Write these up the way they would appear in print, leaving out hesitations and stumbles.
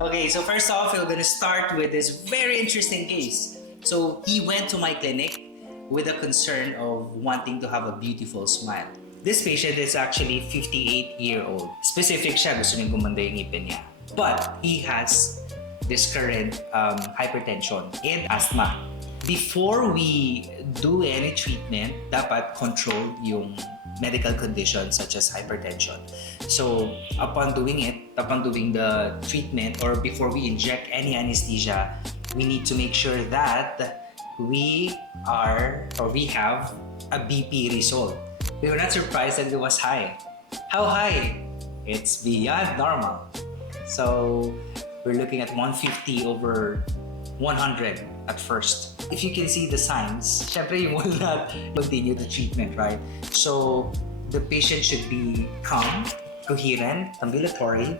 Okay, so first off, we're gonna start with this very interesting case. So he went to my clinic with a concern of wanting to have a beautiful smile. This patient is actually 58-year-old. Specific siya, gusto niyang gumanda yung ngipin niya. But he has this current hypertension and asthma. Before we do any treatment, dapat control yung medical conditions such as hypertension. So upon doing the treatment or before we inject any anesthesia, we need to make sure that we have a BP result. We were not surprised that it was high. How high? It's beyond normal. So we're looking at 150 over 100 at first. If you can see the signs, syempre you will not continue the treatment, right? So the patient should be calm, coherent, ambulatory,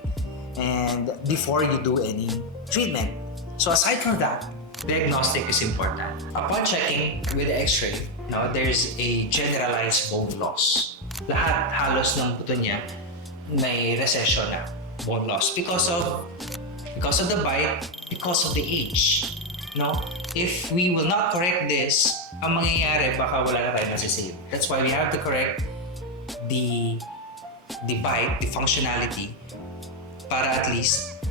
and before you do any treatment. So aside from that, diagnostic is important. Upon checking with the X-ray, there's a generalized bone loss. Lahat halos ng buto niya may recession na, bone loss because of the bite, because of the age. If we will not correct this, ang mangyayari baka wala na tayo nasisave. That's why we have to correct the bite, the functionality, para at least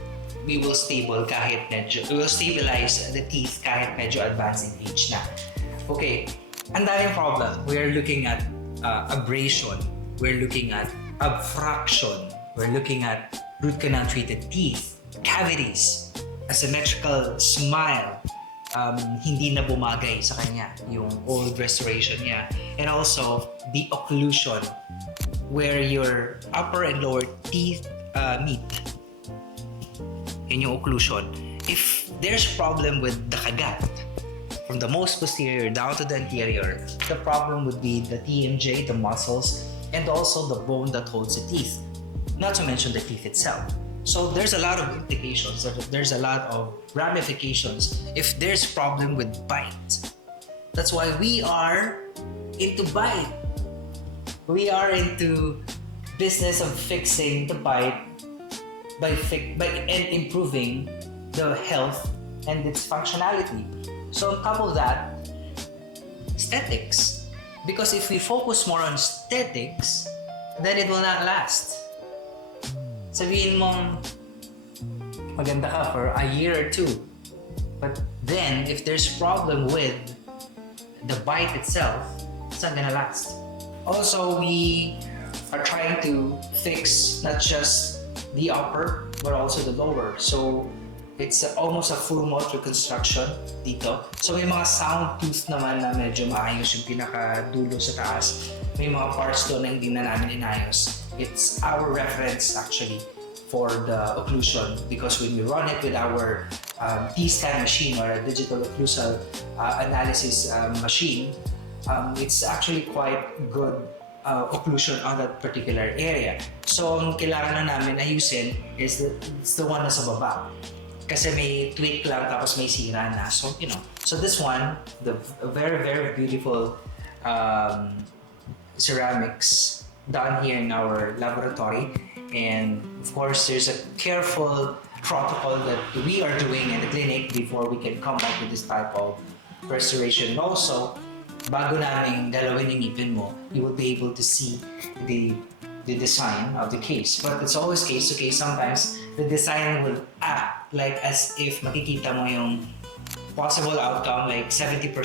we will stabilize the teeth kahit medyo advancing age na. Okay, ang daming problem. We are looking at abrasion, we're looking at abfraction, we're looking at root canal treated teeth, cavities, asymmetrical smile, hindi na bumagay sa kanya yung old restoration niya, and also the occlusion where your upper and lower teeth meet. Yun yung occlusion. If there's problem with the kagat from the most posterior down to the anterior, the problem would be the TMJ, the muscles, and also the bone that holds the teeth, not to mention the teeth itself. So there's a lot of implications, there's a lot of ramifications if there's problem with bite. That's why we are into bite. We are into business of fixing the bite and improving the health and its functionality. So on top of that, aesthetics. Because if we focus more on aesthetics, then it will not last. Sabihin mong maganda ka for a year or two. But then, if there's problem with the bite itself, it's not gonna last. Also, we are trying to fix not just the upper, but also the lower. So, it's almost a full mouth reconstruction dito. So, may mga sound tooth naman na medyo maayos yung pinakadulo sa taas. May mga parts doon na hindi na namin inayos. It's our reference actually for the occlusion because when we run it with our T-scan machine or a digital occlusal analysis machine, it's actually quite good occlusion on that particular area. So, ang kailangan na namin ayusin is it's the one na sa baba. Kasi may tweak lang tapos may sira na. So, so this one, the very, very beautiful ceramics done here in our laboratory, and of course there's a careful protocol that we are doing in the clinic before we can come back with this type of restoration. Also, bago namin galawin yung ngipin mo, you will be able to see the design of the case. But it's always case to case. Sometimes the design will act like as if makikita mo yung possible outcome like 70%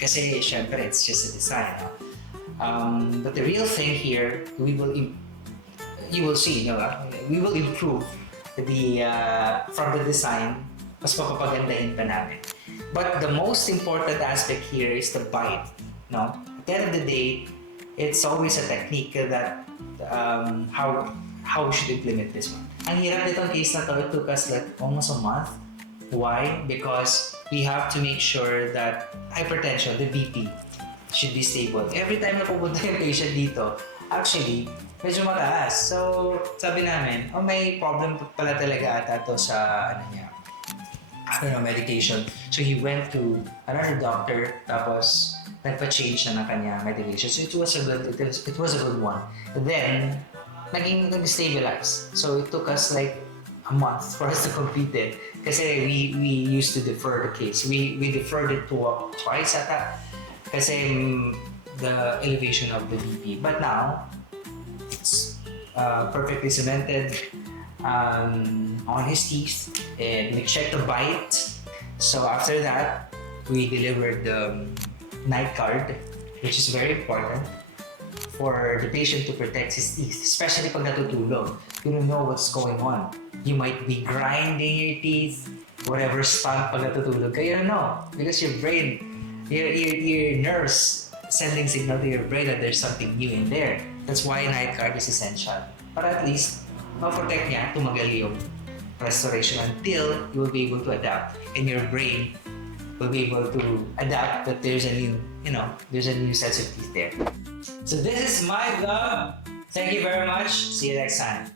kasi syempre it's just a design. But the real thing here, you will see, we will improve from the design, mas papapagandahin pa namin. But the most important aspect here is the bite. At the end of the day, it's always a technique that how we should implement this one. Ang hirap nitong case na to, it took us like almost a month. Why? Because we have to make sure that hypertension, the BP, should be stable. Every time na pupunta yung patient dito, actually, medyo mataas. So, sabi namin, may problem pala talaga ata to sa, medication. So, he went to another doctor, tapos nagpa-change siya ng kanya medication. So, it was a good one. And then, nag-stabilize. So, it took us like a month for us to complete it. Kasi we used to defer the case. We deferred it to twice ata. Kasi the elevation of the BP. But now, it's perfectly cemented on his teeth, and we checked the bite. So after that, we delivered the night guard, which is very important for the patient to protect his teeth, especially pag natutulog. You don't know what's going on. You might be grinding your teeth, whatever stunt pag natutulog. Kaya no, because your brain, your nerves sending signal to your brain that there's something new in there. That's why night guard is essential. Para at least, ma-protect niya, tumagal yung restoration until you will be able to adapt, and your brain will be able to adapt that there's a new, there's a new set of teeth there. So this is my vlog. Thank you very much. See you next time.